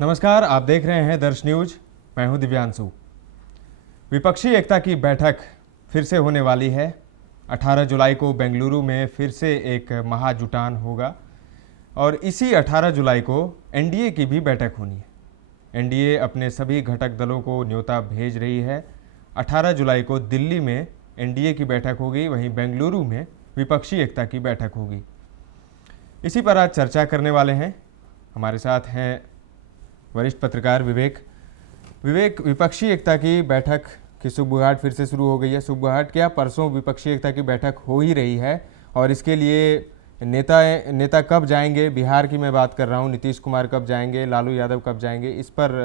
नमस्कार, आप देख रहे हैं दर्श न्यूज। मैं हूं दिव्यांशु। विपक्षी एकता की बैठक फिर से होने वाली है। 18 जुलाई को बेंगलुरु में फिर से एक महाजुटान होगा और इसी 18 जुलाई को एनडीए की भी बैठक होनी है। एनडीए अपने सभी घटक दलों को न्योता भेज रही है। 18 जुलाई को दिल्ली में एनडीए की बैठक होगी, वहीं बेंगलुरु में विपक्षी एकता की बैठक होगी। इसी पर आज चर्चा करने वाले हैं। हमारे साथ हैं वरिष्ठ पत्रकार विवेक। विपक्षी एकता की बैठक की सुगबुगाहट फिर से शुरू हो गई है। सुगबुगाहट क्या, परसों विपक्षी एकता की बैठक हो ही रही है और इसके लिए नेता कब जाएंगे, बिहार की मैं बात कर रहा हूँ, नीतीश कुमार कब जाएंगे, लालू यादव कब जाएंगे, इस पर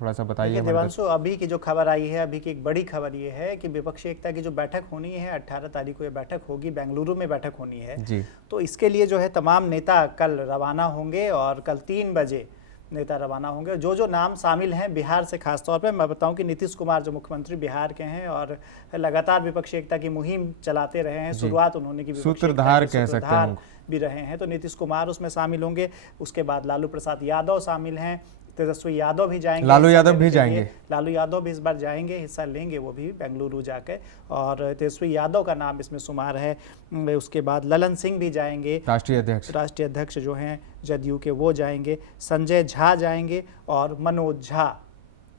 थोड़ा सा बताइए। देवांशु, अभी की जो खबर आई है, अभी की एक बड़ी खबर ये है कि विपक्षी एकता की जो बैठक होनी है 18 तारीख को ये बैठक होगी, बेंगलुरु में बैठक होनी है जी। तो इसके लिए जो है तमाम नेता कल रवाना होंगे और कल 3 बजे नेता रवाना होंगे। जो नाम शामिल हैं बिहार से, खासतौर पे मैं बताऊं कि नीतीश कुमार जो मुख्यमंत्री बिहार के हैं और लगातार विपक्षी एकता की मुहिम चलाते रहे हैं, शुरुआत उन्होंने की, सूत्रधार कह सकते हैं भी रहे हैं, तो नीतीश कुमार उसमें शामिल होंगे। उसके बाद लालू प्रसाद यादव शामिल हैं, तेजस्वी यादव भी जाएंगे, लालू यादव भी जाएंगे, लालू यादव भी इस बार जाएंगे, हिस्सा लेंगे वो भी बेंगलुरु जाके, और तेजस्वी यादव का नाम इसमें शुमार है। उसके बाद ललन सिंह भी जाएंगे, राष्ट्रीय अध्यक्ष जो हैं जदयू के, वो जाएंगे, संजय झा जाएंगे और मनोज झा,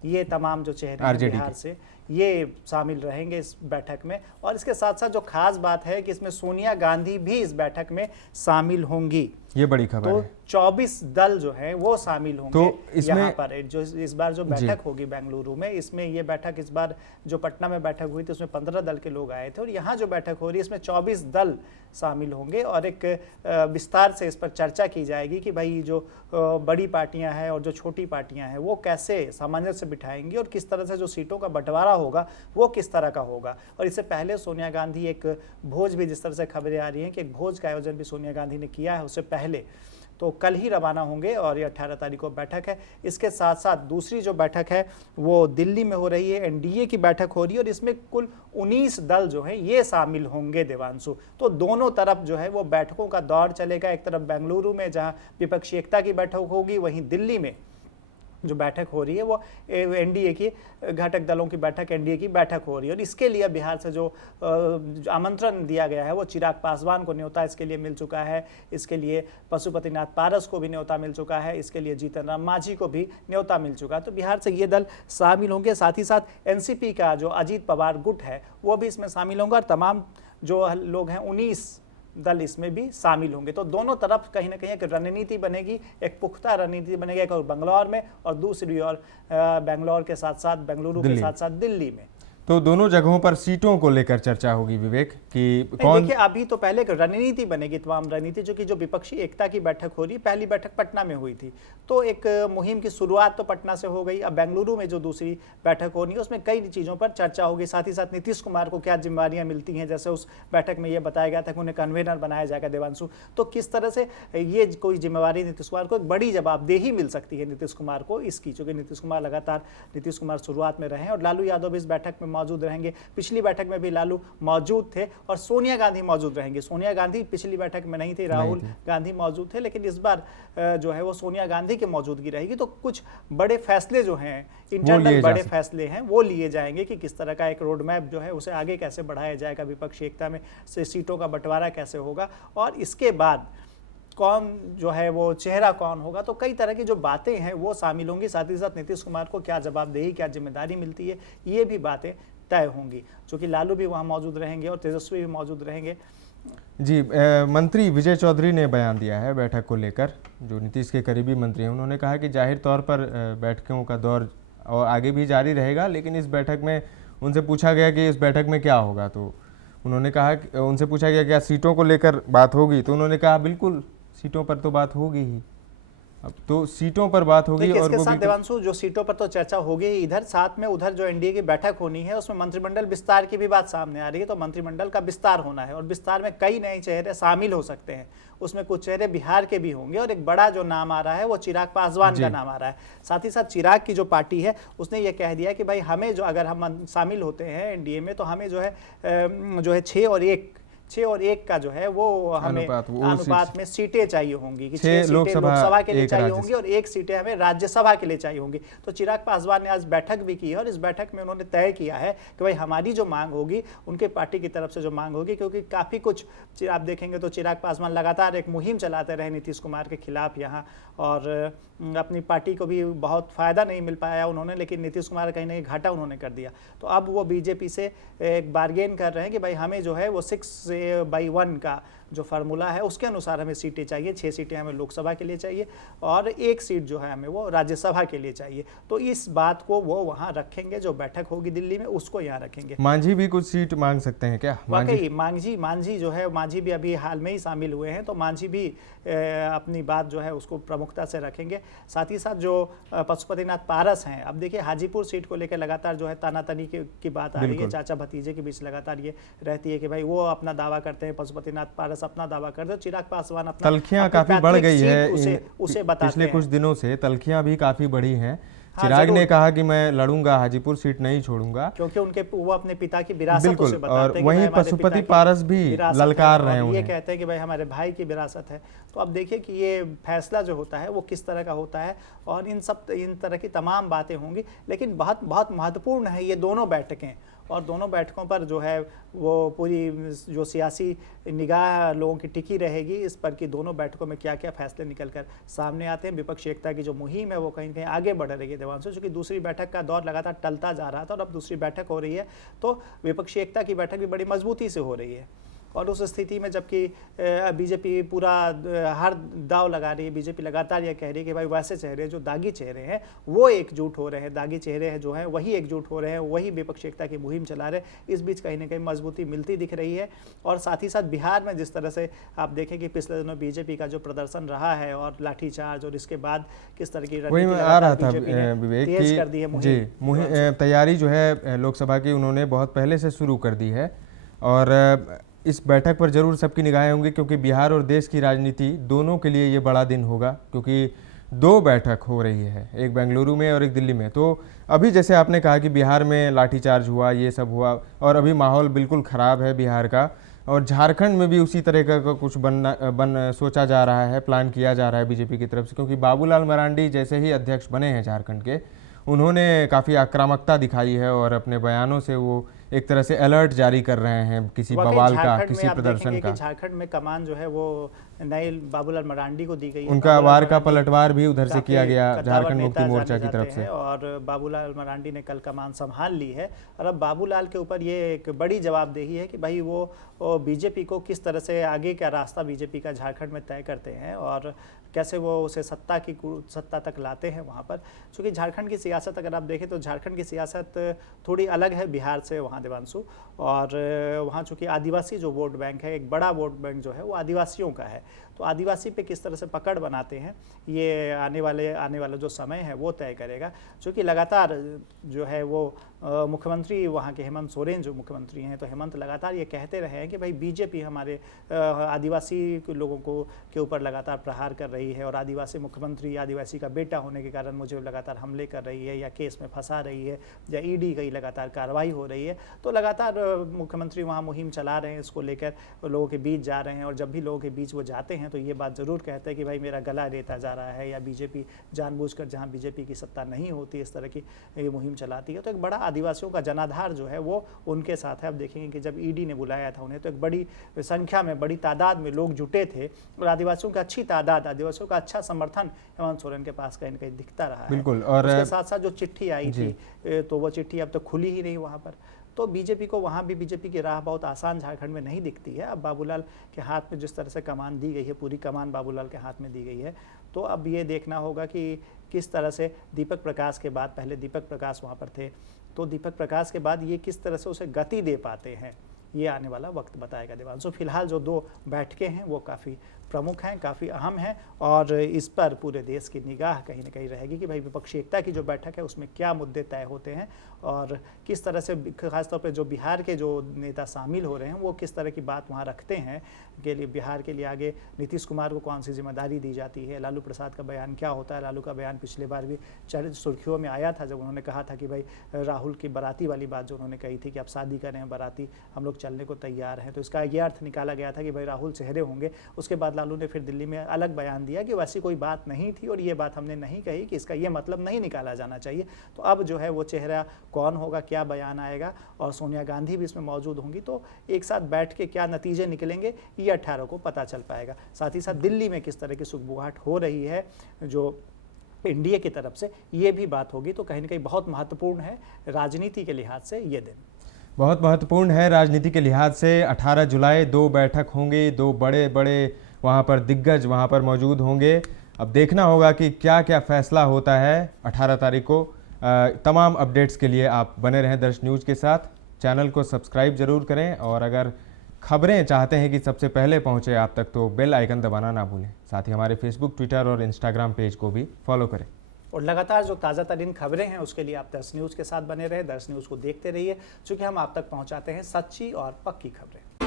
ये तमाम जो चेहरे हैं बिहार से ये शामिल रहेंगे इस बैठक में। और इसके साथ साथ जो खास बात है कि इसमें सोनिया गांधी भी इस बैठक में शामिल होंगी। ये बड़ी खबर है। 24 दल जो है वो शामिल होंगे। तो इसमें यहाँ पर जो इस बार जो बैठक होगी बेंगलुरु में, इसमें ये बैठक, इस बार जो पटना में बैठक हुई थी उसमें 15 दल के लोग आए थे, और यहाँ जो बैठक हो रही है इसमें 24 दल शामिल होंगे और एक विस्तार से इस पर चर्चा की जाएगी कि भाई जो बड़ी पार्टियां हैं और जो छोटी पार्टियां हैं वो कैसे सामंजस्य बिठाएंगी और किस तरह से जो सीटों का बंटवारा होगा वो किस तरह का होगा। और इससे पहले सोनिया गांधी एक भोज भी, जिस तरह से खबरें आ रही हैं कि एक भोज का आयोजन भी सोनिया गांधी ने किया है उससे पहले, तो कल ही रवाना होंगे और ये 18 तारीख को बैठक है। इसके साथ साथ दूसरी जो बैठक है वो दिल्ली में हो रही है, एनडीए की बैठक हो रही है और इसमें कुल 19 दल जो हैं ये शामिल होंगे देवांशु। तो दोनों तरफ जो है वो बैठकों का दौर चलेगा। एक तरफ बेंगलुरु में जहां विपक्षी एकता की बैठक होगी, वहीं दिल्ली में जो बैठक हो रही है वो एनडीए की घटक दलों की बैठक, एनडीए की बैठक हो रही है। और इसके लिए बिहार से जो आमंत्रण दिया गया है वो चिराग पासवान को न्योता इसके लिए मिल चुका है, इसके लिए पशुपतिनाथ पारस को भी न्योता मिल चुका है, इसके लिए जीतन राम मांझी को भी न्योता मिल चुका है। तो बिहार से ये दल शामिल होंगे। साथ ही साथ एनसीपी का जो अजीत पवार गुट है वो भी इसमें शामिल होंगे और तमाम जो लोग हैं 19 दल इसमें भी शामिल होंगे। तो दोनों तरफ कहीं ना कहीं एक रणनीति बनेगी, एक पुख्ता रणनीति बनेगी, एक और बंगलौर में और दूसरी और बेंगलौर के साथ साथ बेंगलुरु के साथ साथ दिल्ली में। तो दोनों जगहों पर सीटों को लेकर चर्चा होगी विवेक कि कौन। देखिए अभी तो पहले एक रणनीति बनेगी, तमाम रणनीति, जो कि जो विपक्षी एकता की बैठक हो रही, पहली बैठक पटना में हुई थी तो एक मुहिम की शुरुआत तो पटना से हो गई। अब बेंगलुरु में जो दूसरी बैठक होनी है उसमें कई चीज़ों पर चर्चा होगी। साथ ही साथ नीतीश कुमार को क्या जिम्मेदारियां मिलती हैं, जैसे उस बैठक में ये बताया गया था कि उन्हें कन्वेनर बनाया जाएगा देवांशु, तो किस तरह से ये कोई जिम्मेवारी नीतीश कुमार को, एक बड़ी जवाबदेही मिल सकती है नीतीश कुमार को इसकी, चूंकि नीतीश कुमार शुरुआत में रहे और लालू यादव इस बैठक में मौजूद रहेंगे। पिछली बैठक में भी लालू मौजूद थे और सोनिया गांधी मौजूद रहेंगे। सोनिया गांधी पिछली बैठक में नहीं थी, राहुल गांधी मौजूद थे, लेकिन इस बार जो है वो सोनिया गांधी की मौजूदगी रहेगी। तो कुछ बड़े फैसले जो हैं, इंटरनल बड़े फैसले हैं, वो लिए जाएंगे कि किस तरह का एक रोड मैप जो है उसे आगे कैसे बढ़ाया जाएगा, विपक्षी एकता में से सीटों का बंटवारा कैसे होगा और इसके बाद कौन जो है वो चेहरा कौन होगा। तो कई तरह की जो बातें हैं वो शामिल होंगी। साथ ही साथ नीतीश कुमार को क्या जवाबदेही, क्या जिम्मेदारी मिलती है, ये भी बातें तय होंगी, क्योंकि लालू भी वहाँ मौजूद रहेंगे और तेजस्वी भी मौजूद रहेंगे। जी, मंत्री विजय चौधरी ने बयान दिया है बैठक को लेकर, जो नीतीश के करीबी मंत्री हैं। उन्होंने कहा कि जाहिर तौर पर बैठकों का दौर और आगे भी जारी रहेगा, लेकिन इस बैठक में उनसे पूछा गया कि इस बैठक में क्या होगा, तो उन्होंने कहा, उनसे पूछा गया क्या सीटों को लेकर बात होगी, तो उन्होंने कहा बिल्कुल सीटों पर तो बात होगी ही। अब तो सीटों पर बात होगी और इसके साथ देवांशु जो सीटों पर तो चर्चा होगी इधर, साथ में उधर जो एनडीए की बैठक होनी है उसमें मंत्रिमंडल विस्तार की भी बात सामने आ रही है। तो मंत्रिमंडल का विस्तार होना है और विस्तार में कई नए चेहरे शामिल हो सकते हैं। उसमें कुछ चेहरे बिहार के भी होंगे और एक बड़ा जो नाम आ रहा है वो चिराग पासवान का नाम आ रहा है। साथ ही साथ चिराग की जो पार्टी है उसने ये कह दिया कि भाई हमें जो, अगर हम शामिल होते हैं एनडीए में, तो हमें जो है 6 और 1 6 और 1 का जो है वो हमें अनुपात में सीटें चाहिए होंगी कि 6 सीटें लोकसभा के लिए चाहिए होंगी और 1 सीटें हमें राज्यसभा के लिए चाहिए होंगी। तो चिराग पासवान ने आज बैठक भी की है और इस बैठक में उन्होंने तय किया है कि भाई हमारी जो मांग होगी, उनके पार्टी की तरफ से जो मांग होगी, क्योंकि काफ़ी कुछ आप देखेंगे तो चिराग पासवान लगातार एक मुहिम चलाते रहे नीतीश कुमार के खिलाफ यहाँ, और अपनी पार्टी को भी बहुत फ़ायदा नहीं मिल पाया उन्होंने, लेकिन नीतीश कुमार कहीं ना कहीं घाटा उन्होंने कर दिया। तो अब वो बीजेपी से एक बार्गेन कर रहे हैं कि भाई हमें जो है वो 6/1 का जो फार्मूला है उसके अनुसार हमें सीटें चाहिए। 6 सीटें हमें लोकसभा के लिए चाहिए और 1 सीट जो है हमें वो राज्यसभा के लिए चाहिए। तो इस बात को वो वहाँ रखेंगे, जो बैठक होगी दिल्ली में उसको यहाँ रखेंगे। मांझी भी कुछ सीट मांग सकते हैं क्या? वाकई मांझी जो है, मांझी भी अभी हाल में ही शामिल हुए हैं, तो मांझी भी अपनी बात जो है उसको प्रमुखता से रखेंगे। साथ ही साथ जो पशुपतिनाथ पारस हैं, अब देखिए हाजीपुर सीट को लेकर लगातार जो है तानातनी की बात आ रही है, चाचा भतीजे के बीच लगातार ये रहती है कि भाई वो अपना दावा करते हैं, पशुपतिनाथ पारस अपना दावा करते हैं, चिराग पासवान अपना। तल्खियां काफी बढ़ गई है उसे बताते पिछले कुछ दिनों से, तल्खियां भी काफी बढ़ी हैं। हाँ, चिराग ने कहा कि मैं लड़ूंगा, हाजीपुर सीट नहीं छोड़ूंगा, क्योंकि उनके वो अपने पिता की विरासत उसे बताते और हैं। वहीं पशुपति पारस भी ललकार रहे हैं, ये कहते हैं कि भाई हमारे भाई की विरासत है। तो अब देखिए कि ये फैसला जो होता है वो किस तरह का होता है, और इन तरह की तमाम बातें होंगी। लेकिन बहुत बहुत महत्वपूर्ण है ये दोनों बैठकें, और दोनों बैठकों पर जो है वो पूरी जो सियासी निगाह लोगों की टिकी रहेगी इस पर कि दोनों बैठकों में क्या क्या फैसले निकल कर सामने आते हैं। विपक्षी एकता की जो मुहिम है वो कहीं कहीं आगे बढ़ रही है देवांशु, क्योंकि दूसरी बैठक का दौर लगातार टलता जा रहा था और अब दूसरी बैठक हो रही है, तो विपक्षी एकता की बैठक भी बड़ी मजबूती से हो रही है। और उस स्थिति में जबकि बीजेपी पूरा हर दाव लगा रही है, बीजेपी लगातार ये कह रही है कि भाई वैसे चेहरे जो दागी चेहरे हैं वो एकजुट हो रहे हैं, दागी चेहरे हैं जो हैं वही एकजुट हो रहे हैं, वही विपक्षी एकता की मुहिम चला रहे हैं। इस बीच कहीं ना कहीं मजबूती मिलती दिख रही है। और साथ ही साथ बिहार में जिस तरह से आप देखें कि पिछले दिनों बीजेपी का जो प्रदर्शन रहा है और लाठीचार्ज और इसके बाद किस तरह की रणनीति आ रहा था विवेक तेज कर दी है जी, तैयारी जो है लोकसभा की उन्होंने बहुत पहले से शुरू कर दी है, और इस बैठक पर जरूर सबकी निगाहें होंगी, क्योंकि बिहार और देश की राजनीति दोनों के लिए ये बड़ा दिन होगा, क्योंकि 2 बैठक हो रही है, एक बेंगलुरु में और एक दिल्ली में। तो अभी जैसे आपने कहा कि बिहार में लाठीचार्ज हुआ, ये सब हुआ, और अभी माहौल बिल्कुल ख़राब है बिहार का, और झारखंड में भी उसी तरह का कुछ सोचा जा रहा है, प्लान किया जा रहा है बीजेपी की तरफ से, क्योंकि बाबूलाल मरांडी जैसे ही अध्यक्ष बने हैं झारखंड के, उन्होंने काफ़ी आक्रामकता दिखाई है और अपने बयानों से वो एक तरह से अलर्ट जारी कर रहे हैं किसी बवाल का, किसी प्रदर्शन का। झारखंड में कमान जो है वो नए बाबूलाल मरांडी को दी गई है। उनका वार का पलटवार भी उधर से किया गया झारखंड मुक्ति मोर्चा की तरफ से, और बाबूलाल मरांडी ने कल कमान संभाल ली है। और अब बाबूलाल के ऊपर ये एक बड़ी जवाबदेही है कि भाई वो बीजेपी को किस तरह से आगे का रास्ता बीजेपी का झारखंड में तय करते हैं और कैसे वो उसे सत्ता तक लाते हैं वहाँ पर। क्योंकि झारखंड की सियासत अगर आप देखें तो झारखंड की सियासत थोड़ी अलग है बिहार से वहाँ देवांशु, और वहाँ चूँकि आदिवासी जो वोट बैंक है, एक बड़ा वोट बैंक जो है वो आदिवासियों का है, तो आदिवासी पे किस तरह से पकड़ बनाते हैं ये आने वाला जो समय है वो तय करेगा। क्योंकि लगातार जो है वो मुख्यमंत्री वहाँ के हेमंत सोरेन जो मुख्यमंत्री हैं, तो हेमंत लगातार ये कहते रहे हैं कि भाई बीजेपी हमारे आदिवासी लोगों को के ऊपर लगातार प्रहार कर रही है, और आदिवासी मुख्यमंत्री आदिवासी का बेटा होने के कारण मुझे लगातार हमले कर रही है या केस में फंसा रही है या ईडी की लगातार कार्रवाई हो रही है। तो लगातार मुख्यमंत्री वहाँ मुहिम चला रहे हैं, इसको लेकर लोगों के बीच जा रहे हैं, और जब भी लोगों के बीच वो जाते हैं तो ये बात ज़रूर कहते हैं कि भाई मेरा गला रेता जा रहा है, या बीजेपी जानबूझकर जहाँ बीजेपी की सत्ता नहीं होती इस तरह की ये मुहिम चलाती है। तो एक बड़ा आदिवासियों का जनाधार जो है वो उनके साथ है। अब देखेंगे कि जब ईडी ने बुलाया था उन्हें तो एक बड़ी संख्या में, बड़ी तादाद में लोग जुटे थे, और आदिवासियों की अच्छी तादाद, आदिवासियों का अच्छा समर्थन हेमंत सोरेन के पास कहीं ना कहीं दिखता रहा है। बिल्कुल। और उसके साथ साथ जो चिट्ठी आई थी तो वो चिट्ठी अब तो खुली ही नहीं वहाँ पर। तो बीजेपी को वहाँ भी बीजेपी की राह बहुत आसान झारखंड में नहीं दिखती है। अब बाबूलाल के हाथ में जिस तरह से कमान दी गई है, पूरी कमान बाबूलाल के हाथ में दी गई है, तो अब ये देखना होगा कि किस तरह से दीपक प्रकाश के बाद, पहले दीपक प्रकाश वहाँ पर थे, तो दीपक प्रकाश के बाद ये किस तरह से उसे गति दे पाते हैं, ये आने वाला वक्त बताएगा देवांशु। फिलहाल जो 2 बैठकें हैं वो काफ़ी प्रमुख हैं, काफ़ी अहम हैं और इस पर पूरे देश की निगाह कहीं ना कहीं रहेगी कि भाई विपक्षी एकता की जो बैठक है उसमें क्या मुद्दे तय होते हैं और किस तरह से खासतौर पर जो बिहार के जो नेता शामिल हो रहे हैं वो किस तरह की बात वहाँ रखते हैं के लिए बिहार के लिए आगे नीतीश कुमार को कौन सी जिम्मेदारी दी जाती है, लालू प्रसाद का बयान क्या होता है। लालू का बयान पिछले बार भी सुर्खियों में आया था जब उन्होंने कहा था कि भाई राहुल की बाराती वाली बात जो उन्होंने कही थी कि आप शादी करें बाराती, हम लोग चलने को तैयार हैं, तो इसका ये अर्थ निकाला गया था कि भाई राहुल चेहरे होंगे। उसके बाद लालू ने फिर दिल्ली में अलग बयान दिया कि वैसी कोई बात नहीं थी और ये बात हमने नहीं कही, कि इसका ये मतलब नहीं निकाला जाना चाहिए। तो अब जो है वो चेहरा कौन होगा, क्या बयान आएगा और सोनिया गांधी भी इसमें मौजूद होंगी, तो एक साथ बैठ के क्या नतीजे निकलेंगे ये 18 को पता चल पाएगा। साथ ही साथ दिल्ली में किस तरह की सुगबुगाहट हो रही है जो एनडीए की तरफ से, ये भी बात होगी। तो कहीं ना कहीं बहुत महत्वपूर्ण है राजनीति के लिहाज से ये दिन, बहुत महत्वपूर्ण है राजनीति के लिहाज से। 18 जुलाई 2 बैठक होंगे, 2 बड़े बड़े वहाँ पर दिग्गज वहाँ पर मौजूद होंगे। अब देखना होगा कि क्या क्या फैसला होता है 18 तारीख को। तमाम अपडेट्स के लिए आप बने रहें दर्श न्यूज़ के साथ। चैनल को सब्सक्राइब जरूर करें और अगर खबरें चाहते हैं कि सबसे पहले पहुंचे आप तक तो बेल आइकन दबाना ना भूलें। साथ ही हमारे फेसबुक, ट्विटर और इंस्टाग्राम पेज को भी फॉलो करें। और लगातार जो ताज़ा तरीन खबरें हैं उसके लिए आप दर्श न्यूज़ के साथ बने रहे, दर्श न्यूज़ को देखते रहिए, क्योंकि हम आप तक पहुंचाते हैं सच्ची और पक्की खबरें।